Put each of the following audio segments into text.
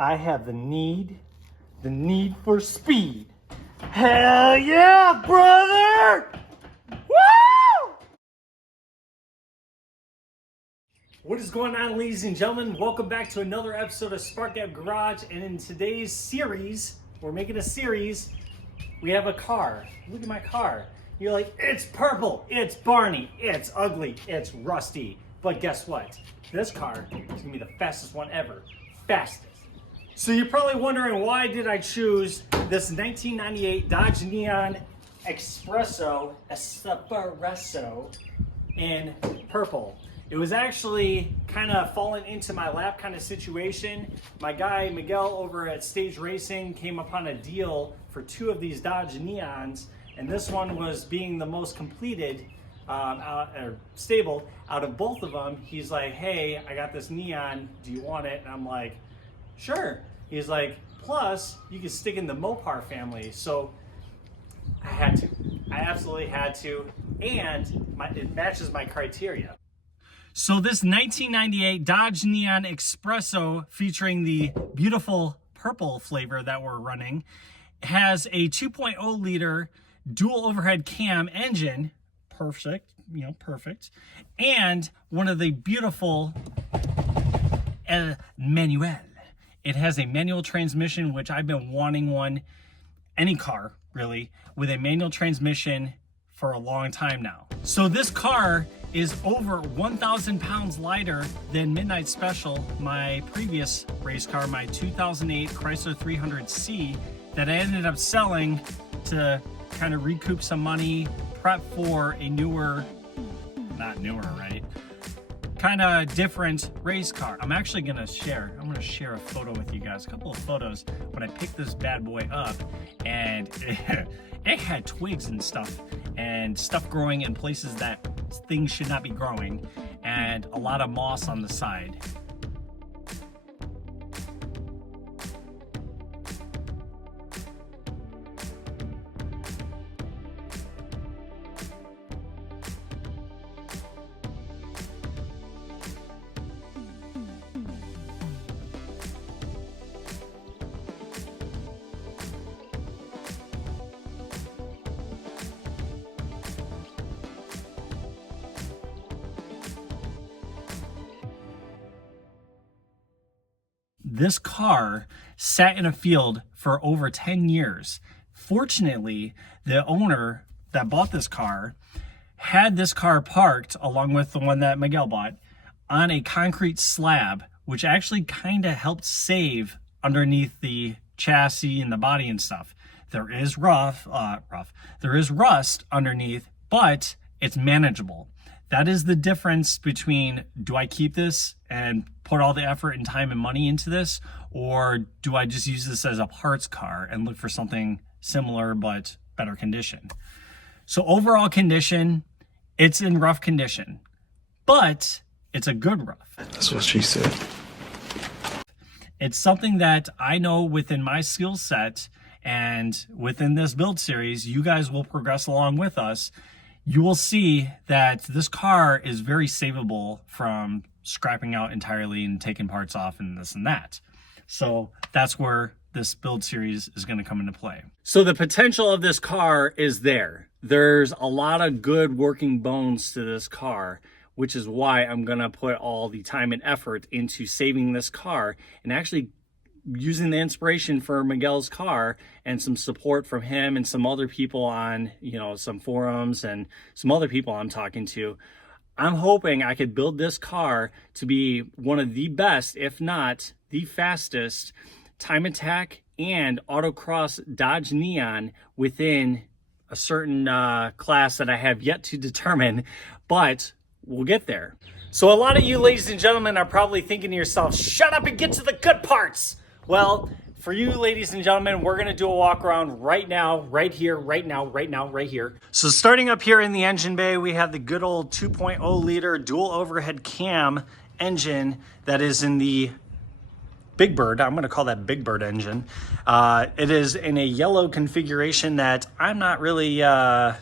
I have the need for speed. Hell yeah, brother! Woo! What is going on, ladies and gentlemen? Welcome back to another episode of Spark Gap Garage. And in today's series, we're making a series, we have a car. Look at my car. You're like, it's purple, it's Barney, it's ugly, it's rusty. But guess what? This car is gonna be the fastest one ever. Fastest. So you're probably wondering, why did I choose this 1998 Dodge Neon Expresso in purple? It was actually kind of falling into my lap kind of situation. My guy Miguel over at Stage Racing came upon a deal for two of these Dodge Neons, and this one was being the most completed, stable out of both of them. He's like, hey, I got this Neon, do you want it? And I'm like, sure. He's like, plus you can stick in the Mopar family. So I had to. I absolutely had to, and it matches my criteria. So this 1998 Dodge Neon Expresso, featuring the beautiful purple flavor that we're running, has a 2.0 liter dual overhead cam engine. Perfect, perfect. And one of the beautiful manual. It has a manual transmission, which I've been wanting one, any car really, with a manual transmission for a long time now. So this car is over 1,000 pounds lighter than Midnight Special, my previous race car, my 2008 Chrysler 300C that I ended up selling to kind of recoup some money, prep for a newer, not newer, right? Kind of different race car. I'm gonna share a photo with you guys, a couple of photos when I picked this bad boy up, and it had twigs and stuff growing in places that things should not be growing, and a lot of moss on the side. This car sat in a field for over 10 years. Fortunately, the owner that bought this car had this car parked, along with the one that Miguel bought, on a concrete slab, which actually kind of helped save underneath the chassis and the body and stuff. There is there is rust underneath, but it's manageable. That is the difference between, do I keep this and put all the effort and time and money into this, or do I just use this as a parts car and look for something similar but better condition? So overall condition, it's in rough condition, but it's a good rough. That's what she said. It's something that I know within my skill set, and within this build series, you guys will progress along with us. You will see that this car is very savable from scrapping out entirely and taking parts off and this and that. So that's where this build series is going to come into play. So the potential of this car is there. There's a lot of good working bones to this car, which is why I'm going to put all the time and effort into saving this car and actually using the inspiration for Miguel's car and some support from him and some other people on, some forums and some other people I'm talking to. I'm hoping I could build this car to be one of the best, if not the fastest, time attack and autocross Dodge Neon within a certain class that I have yet to determine, but we'll get there. So a lot of you, ladies and gentlemen, are probably thinking to yourself, shut up and get to the good parts. Well, for you, ladies and gentlemen, we're going to do a walk around right now, right here. So starting up here in the engine bay, we have the good old 2.0 liter dual overhead cam engine that is in the Big Bird. I'm going to call that Big Bird engine. It is in a yellow configuration that I'm not really, I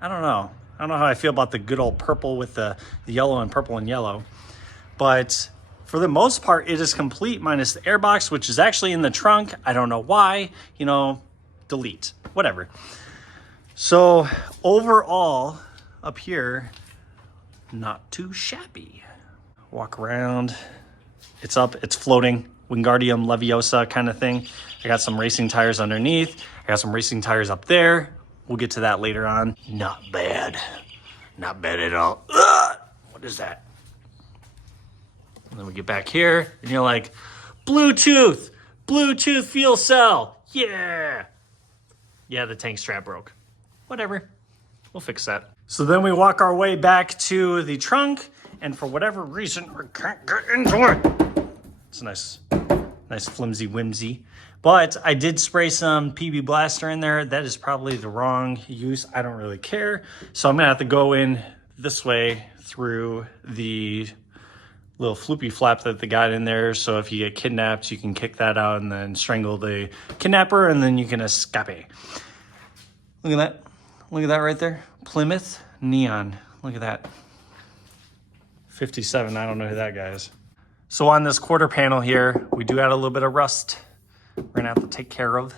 don't know how I feel about the good old purple with the yellow and purple and yellow. But for the most part, it is complete minus the airbox, which is actually in the trunk. I don't know why, you know, delete, whatever. So overall up here, not too shabby. Walk around, it's up, it's floating, Wingardium Leviosa kind of thing. I got some racing tires underneath. I got some racing tires up there. We'll get to that later on. Not bad. Not bad at all. Ugh! What is that? And then we get back here and you're like, Bluetooth fuel cell. Yeah. Yeah, the tank strap broke. Whatever. We'll fix that. So then we walk our way back to the trunk, and for whatever reason, we can't get into it. It's nice flimsy whimsy. But I did spray some PB Blaster in there. That is probably the wrong use. I don't really care. So I'm gonna have to go in this way through the little floopy flap that they got in there. So if you get kidnapped, you can kick that out and then strangle the kidnapper, and then you can escape. Look at that. Look at that right there. Plymouth Neon. Look at that. 57. I don't know who that guy is. So on this quarter panel here, we do have a little bit of rust we're gonna have to take care of.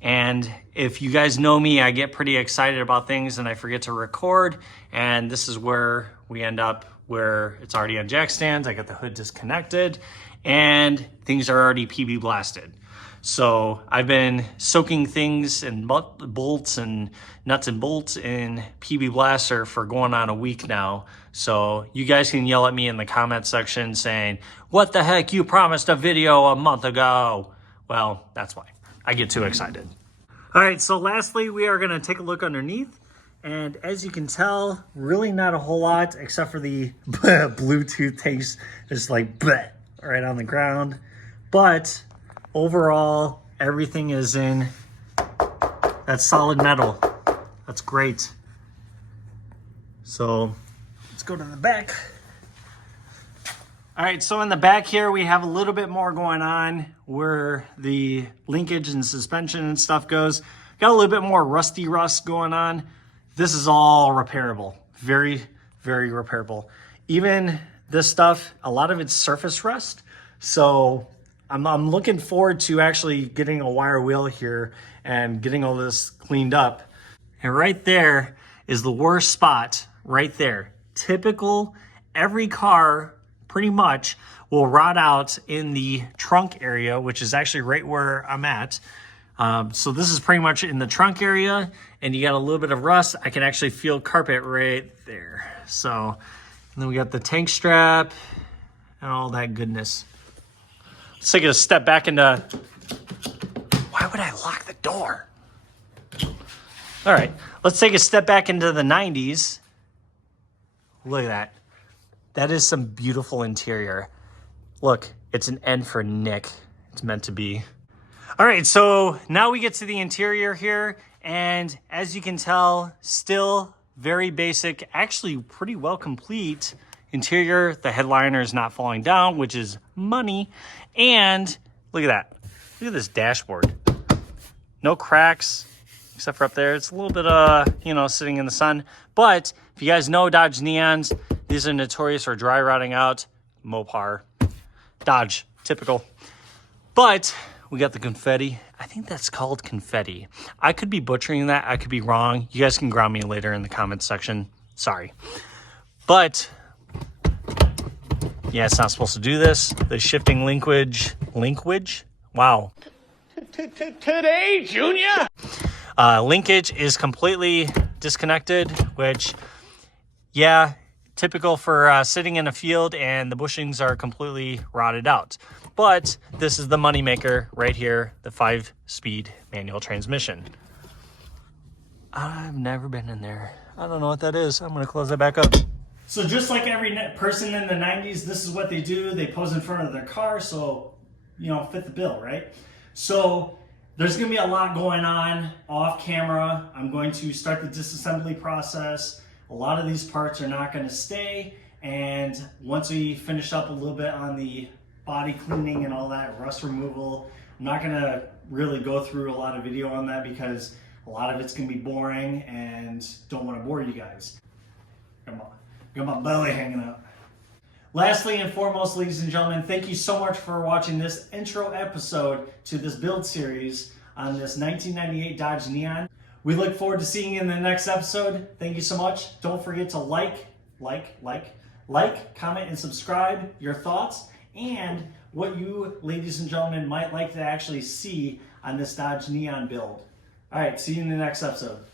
And if you guys know me, I get pretty excited about things and I forget to record. And this is where we end up, where it's already on jack stands. I got the hood disconnected and things are already PB blasted. So I've been soaking things and bolts and nuts and bolts in PB Blaster for going on a week now. So you guys can yell at me in the comment section saying, what the heck, you promised a video a month ago. Well, that's why I get too excited. All right, so lastly, we are gonna take a look underneath. And as you can tell, really not a whole lot except for the Bluetooth taste is like bleh, right on the ground. But overall, everything is in that solid metal. That's great. So let's go to the back. All right, so in the back here, we have a little bit more going on where the linkage and suspension and stuff goes. Got a little bit more rusty rust going on. This is all repairable. Very, very repairable. Even this stuff, a lot of it's surface rust. So I'm looking forward to actually getting a wire wheel here and getting all this cleaned up. And right there is the worst spot right there. Typical, every car pretty much will rot out in the trunk area, which is actually right where I'm at. So this is pretty much in the trunk area and you got a little bit of rust. I can actually feel carpet right there. So, and then we got the tank strap and all that goodness. Let's take a step back into, why would I lock the door? All right, let's take a step back into the 90s. Look at that. That is some beautiful interior. Look, it's an N for Nick. It's meant to be. All right, so now we get to the interior here. And as you can tell, still very basic, actually pretty well complete interior. The headliner is not falling down, which is money. And look at that. Look at this dashboard. No cracks, except for up there. It's a little bit, you know, sitting in the sun. But if you guys know Dodge Neons, these are notorious for dry rotting out. Mopar. Dodge, typical. But we got the confetti. I think that's called confetti. I could be butchering that. I could be wrong. You guys can ground me later in the comments section. Sorry. But yeah, it's not supposed to do this. The shifting linkage. Wow. Today, Junior. Linkage is completely disconnected, which, yeah, typical for sitting in a field, and the bushings are completely rotted out. But this is the moneymaker right here, the 5-speed manual transmission. I've never been in there. I don't know what that is. I'm going to close that back up. So just like every person in the 90s, this is what they do. They pose in front of their car, so, you know, fit the bill, right? So there's going to be a lot going on off camera. I'm going to start the disassembly process. A lot of these parts are not going to stay. And once we finish up a little bit on the body cleaning and all that, rust removal, I'm not going to really go through a lot of video on that because a lot of it's going to be boring and don't want to bore you guys. Got my belly hanging out. Lastly and foremost, ladies and gentlemen, thank you so much for watching this intro episode to this build series on this 1998 Dodge Neon. We look forward to seeing you in the next episode. Thank you so much. Don't forget to like, comment, and subscribe your thoughts and what you, ladies and gentlemen, might like to actually see on this Dodge Neon build. All right, see you in the next episode.